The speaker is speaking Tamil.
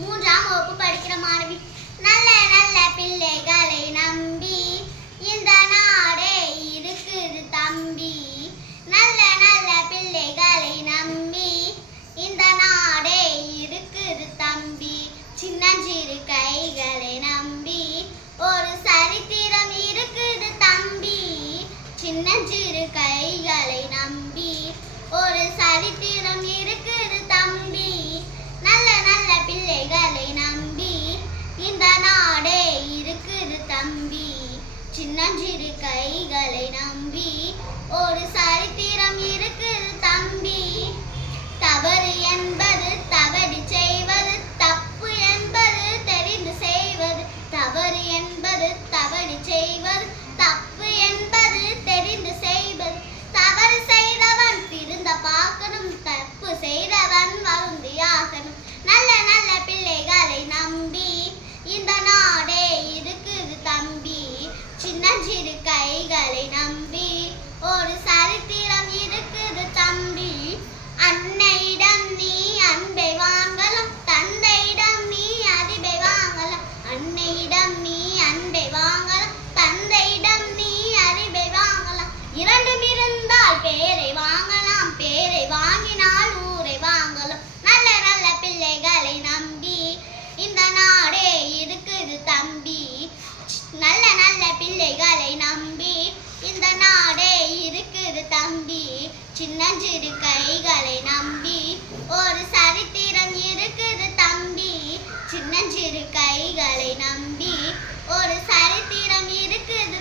மூன்றாம் வகுப்பு படிக்கிற மாணவி. நல்ல நல்ல பிள்ளைகளை நம்பி இந்த நாடே இருக்குது தம்பி. நல்ல நல்ல பிள்ளைகளை நம்பி இந்த நாடே இருக்குது தம்பி. சின்னஞ்சிறு கைகளை நம்பி ஒரு சரித்திரம் இருக்குது தம்பி. சின்னஞ்சிறு கைகளை நம்பி ஒரு சரித்திரம் இருக்குது தம்பி. நல்ல நல்ல பிள்ளைகளை நம்பி இந்த நாடே இருக்குது தம்பி. சின்னஞ்சிறு கைகளை நம்பி ஒரு சரித்திரம் இருக்குது தம்பி. தவறு என்பது தவறி செய்வது, தப்பு என்பது தெரிந்து செய்வது. தவறு என்பது தவறி செய்வது, தப்பு என்பது தெரிந்து செய்வது. தவறு செய்தவன் திருந்த பார்க்கணும், தப்பு செய்தவன் வருந்தியாகணும். நல்ல நல்ல பிள்ளைகளை நம்பி இந்த நாடே இருக்குது தம்பி. சின்னஞ்சிறு கைகளை நம்பி ஒரு சரித்திரம் இருக்குது தம்பி. அன்னையிடம் நீ அன்பை வாங்கலாம், தந்தையிடம் நீ அறிவை வாங்கலாம். அன்னையிடம் நீ அன்பை வாங்கலாம், தந்தையிடம் நீ அறிவை வாங்கலாம். இரண்டும் இருந்தால் பேரை வாங்கலாம், பேரை வாங்கினால் ஊரை வாங்கலாம். நல்ல நல்ல பிள்ளைகளை நம்பி இந்த நாடே இருக்குது தம்பி. நல்ல நல்ல பிள்ளைகளை நம்பி இந்த நாடே இருக்குது தம்பி. சின்னஞ்சிறு கைகளை நம்பி ஒரு சரித்திரம் இருக்குது தம்பி. சின்னஞ்சிறு கைகளை நம்பி ஒரு சரித்திரம் இருக்குது